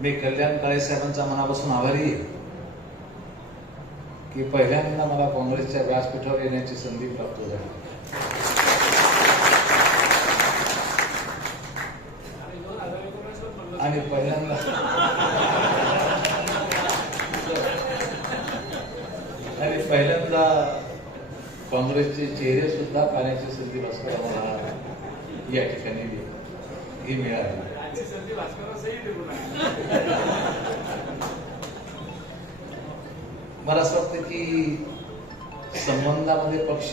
मी कल्याण काळे साहेबांचा मनापासून आभारी आहे की पहिल्यांदा मला काँग्रेसच्या व्यासपीठावर येण्याची संधी प्राप्त झाली. आणि पहिल्यांदा आणि पहिल्यांदा काँग्रेसचे चेहरे सुद्धा पाहण्याची संधी भास्कर मला या ठिकाणी ही मिळाली. मला असं वाटतं की संबंधामध्ये पक्ष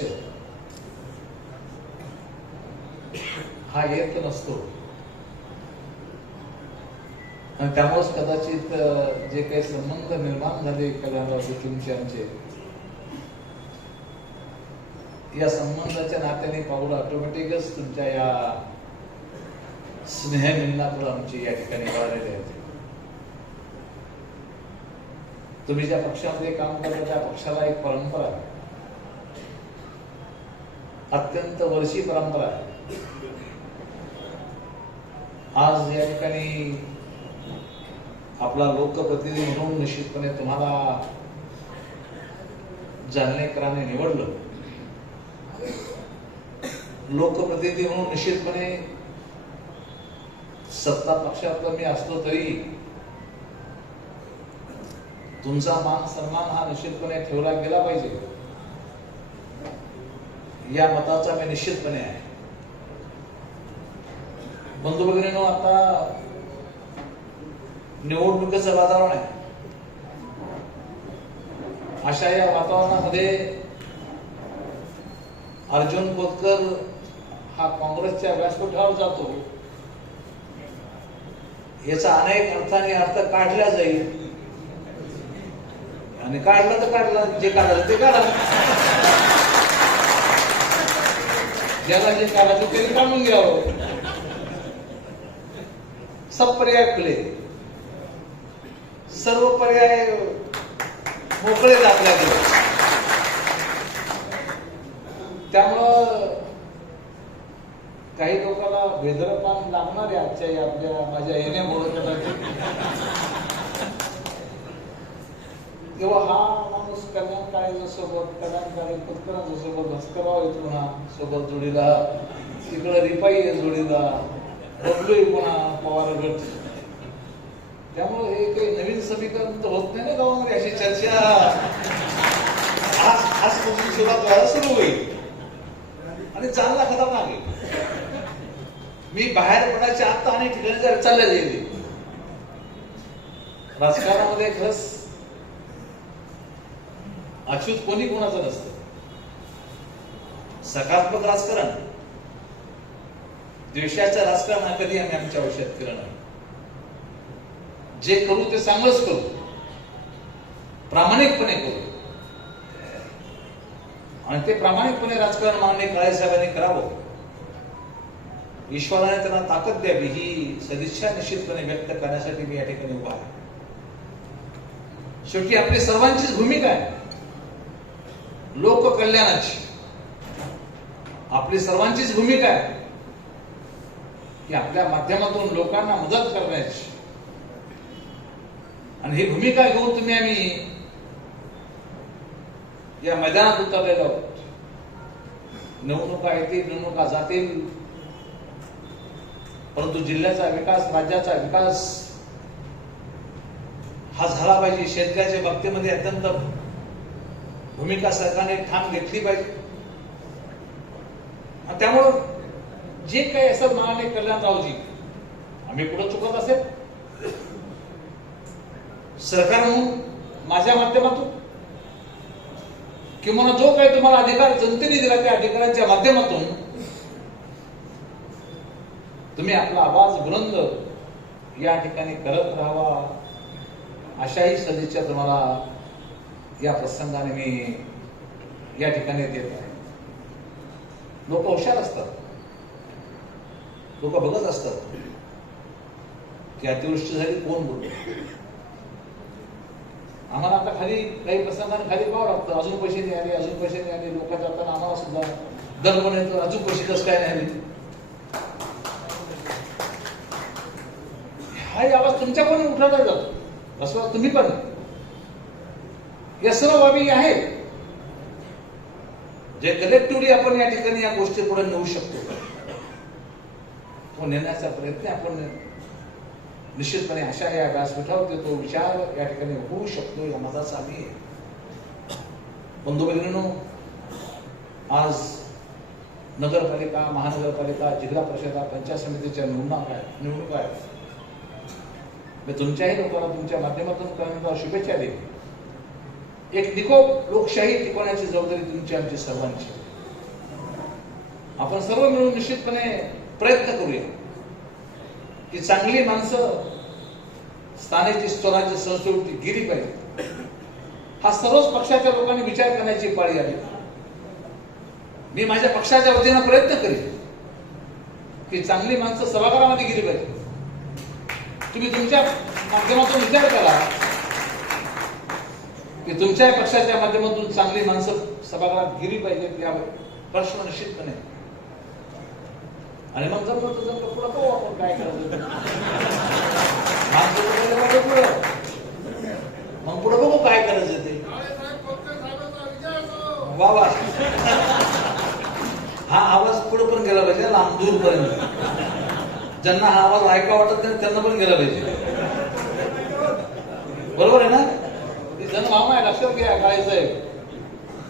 हा येत नसतो. आणि त्यामुळेच कदाचित जे काही संबंध निर्माण झाले कल्याणराव तुमचे आमचे या संबंधाच्या नात्याने पाऊल ऑटोमॅटिकच तुमच्या या स्नेह मिलनातून आमची या ठिकाणी वाढलेली आहेत तुम्ही ज्या पक्षामध्ये काम करता त्या पक्षाला एक परंपरा आहे. अत्यंत वर्षी परंपरा आहे. आज या ठिकाणी आपला लोकप्रतिनिधी म्हणून निश्चितपणे तुम्हाला जालनेकरांनी निवडलं. लोकप्रतिनिधी म्हणून निश्चितपणे सत्ता पक्षातला मी असलो तरी तुमचा मान सन्मान हा निश्चितपणे ठेवला गेला पाहिजे. या मताचा मी निश्चितपणे आहे. बंधू भगिनीनो आता निवडणुकीचं वातावरण आहे. अशा या वातावरणामध्ये अर्जुन खोतकर हा काँग्रेसच्या व्यासपीठावर जातो. याचा अनेक अर्थाने अर्थ काढला जाईल. आणि काढला तर काढला जे काढायचं ते काढा. ज्याला जे काढायचं ते काढून घ्यावं. सब पर्याय खुले. सर्व पर्याय मोकळे आपल्याकडे त्यामुळं काही लोकांना वेदरपान लागणार आहे आजच्या या आपल्या माझ्या येण्यामुळे कदाचित तेव्हा हा माणूस कल्याण काळेच्या सोबत कल्याण काळे पत्करांच्या सोबत भास्करराव येतो ना सोबत जोडीला तिकडं रिपाई आहे जोडीला बदलू आहे पुन्हा पवार गट. त्यामुळे हे काही नवीन समीकरण तर होत नाही ना गावामध्ये अशी चर्चा. आज आजपासून सुरुवात व्हायला सुरू होईल. आणि चांगला खतरनाक आहे मी बाहेर पडायच्या आता आणि ठिकाणी जर चालल्या जाईल राजकारणामध्ये खरंच अच्युत कोणी कोणाचं नसतं. सकारात्मक राजकारण. द्वेषाचं राजकारण हा कधी आम्ही आमच्या आयुष्यात केलं नाही. जे करू ते चांगलंच करू. प्रामाणिकपणे करू. आणि ते प्रामाणिकपणे राजकारण मान्य काळे साहेबांनी करावं. ईश्वराने त्यांना ताकद द्यावी ही सदिच्छा निश्चितपणे व्यक्त करण्यासाठी मी या ठिकाणी उभा आहे. शेवटी आपली सर्वांचीच भूमिका आहे. लोक कल्याणाची आपली सर्वांचीच भूमिका आहे. की आपल्या माध्यमातून लोकांना मदत करण्याची. आणि ही भूमिका घेऊन तुम्ही आम्ही या मैदानात उतरलेलो आहोत. निवडणुका येतील निवडणुका जातील. परंतु जिल्ह्याचा विकास राज्याचा विकास हा झाला पाहिजे. शेतकऱ्याच्या बाबतीमध्ये अत्यंत भूमिका सरकारने ठाम घेतली पाहिजे. त्यामुळं जे काही असं माननीय कल्याणरावजी आम्ही पुढे चुकत असेल. सरकार म्हणून माझ्या माध्यमातून किंवा जो काही तुम्हाला अधिकार जनतेने दिला त्या अधिकारांच्या माध्यमातून तुम्ही आपला आवाज बुलंद या ठिकाणी करत राहावा. अशाही सदिच्छा तुम्हाला या प्रसंगाने मी या ठिकाणी देत आहे. लोक हुशार असतात. लोक बघत असतात की अतिवृष्टी झाली कोण बोलतो आम्हाला आता खाली काही प्रसंगाने खाली पाहावं लागतं. अजून पैसे नाही आले अजून पैसे नाही आले लोक जाताना आम्हाला सुद्धा दर येतो अजून पैसे कसं काय नाही आले हा आवाज तुमच्या पण उठवला जातो? बसवा तुम्ही पण. या सर्व बाबी आहेत जे कलेक्टिव्हली आपण या ठिकाणी या गोष्टी पुढे नेऊ शकतो. तो नेण्याचा प्रयत्न आपण निश्चितपणे अशा या व्यासपीठावर तो विचार या ठिकाणी होऊ शकतो या मताचा आम्ही बंधू भगिनींनो आज नगरपालिका महानगरपालिका जिल्हा परिषदा पंचायत समितीच्या निवडणूक आहेत निवडणूक आहेत. मी तुमच्याही लोकांना तुमच्या माध्यमातून त्यांना शुभेच्छा देते. एक निकोप लोकशाही टिकवण्याची जबाबदारी तुमची आमची सर्वांची. आपण सर्व मिळून निश्चितपणे प्रयत्न करूया की चांगली माणसं स्थानिक स्वराज्य संस्कृती गेली पाहिजे. हा सर्वच पक्षाच्या लोकांनी विचार करण्याची पाळी आली. मी माझ्या पक्षाच्या वतीनं प्रयत्न करीन की चांगली माणसं सभागृहामध्ये गेली पाहिजे. तुम्ही तुमच्या माध्यमातून विचार करा. की तुमच्या पक्षाच्या माध्यमातून चांगली माणसं सभागृहात गेली पाहिजेत यावर प्रश्न निश्चितपणे. आणि मग जमलं तर जमलं पुढं पाहू आपण काय करायचं. मग पुढं. मग बघू काय करायचं ते. वा हा आवाज पुढे पण गेला पाहिजे लांब दूर पर्यंत ज्यांना हा आवाज ऐका वाटत नाही त्यांना पण गेला पाहिजे. बरोबर आहे ना? ही जनभावना आहे लक्षात घ्या काळे साहेब.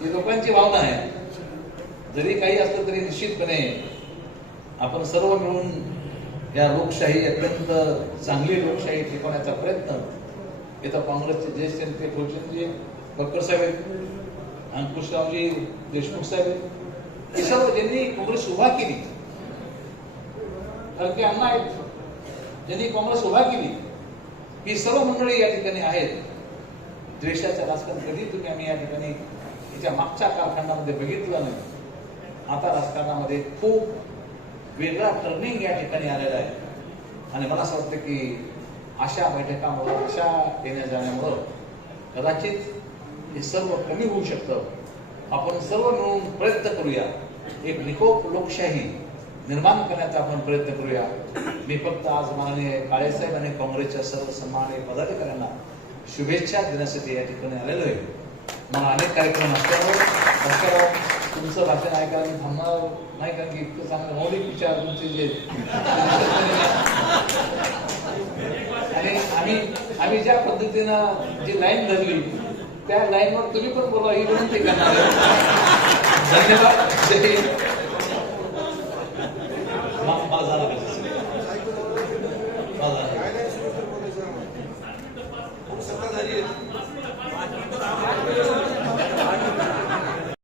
ही लोकांची भावना आहे. जरी काही असलं तरी निश्चितपणे आपण सर्व मिळून या लोकशाही अत्यंत चांगली लोकशाही टिकवण्याचा प्रयत्न इथं काँग्रेसचे ज्येष्ठ नेते फुलचंदजी बक्कर साहेब आहेत अंकुशरावजी देशमुख साहेब आहेत. हे सर्व ज्यांनी काँग्रेस उभा केली कारण अण्णा आहेत. ज्यांनी काँग्रेस उभा केली ही सर्व मंडळी या ठिकाणी आहेत. द्वेषाचं राजकारण कधी तुम्ही आम्ही या ठिकाणी याच्या मागच्या कालखंडामध्ये बघितलं नाही. आता राजकारणामध्ये खूप वेगळा टर्निंग या ठिकाणी आलेला आहे. आणि मला असं वाटतं की अशा बैठकामुळं अशा येण्या जाण्यामुळं कदाचित हे सर्व कमी होऊ शकतं. आपण सर्व मिळून प्रयत्न करूया. एक निकोप लोकशाही निर्माण करण्याचा आपण प्रयत्न करूया. मी फक्त आज माननीय काळेसाहेब आणि काँग्रेसच्या सर्व सन्माननीय पदाधिकाऱ्यांना शुभेच्छा देण्यासाठी या ठिकाणी आलेलो आहे. मला अनेक कार्यक्रम असल्यावर हो. तुमचं भाषण ऐकायला मी थांबणार नाही कारण की इतकं चांगलं मौलिक विचार तुमचे जे आणि आम्ही आम्ही ज्या पद्धतीनं जी लाईन धरली त्या लाईनवर तुम्ही पण बोला ही विनंती करणार धन्यवाद जय हिंद. मा- मला झालं का? मला झालं. काय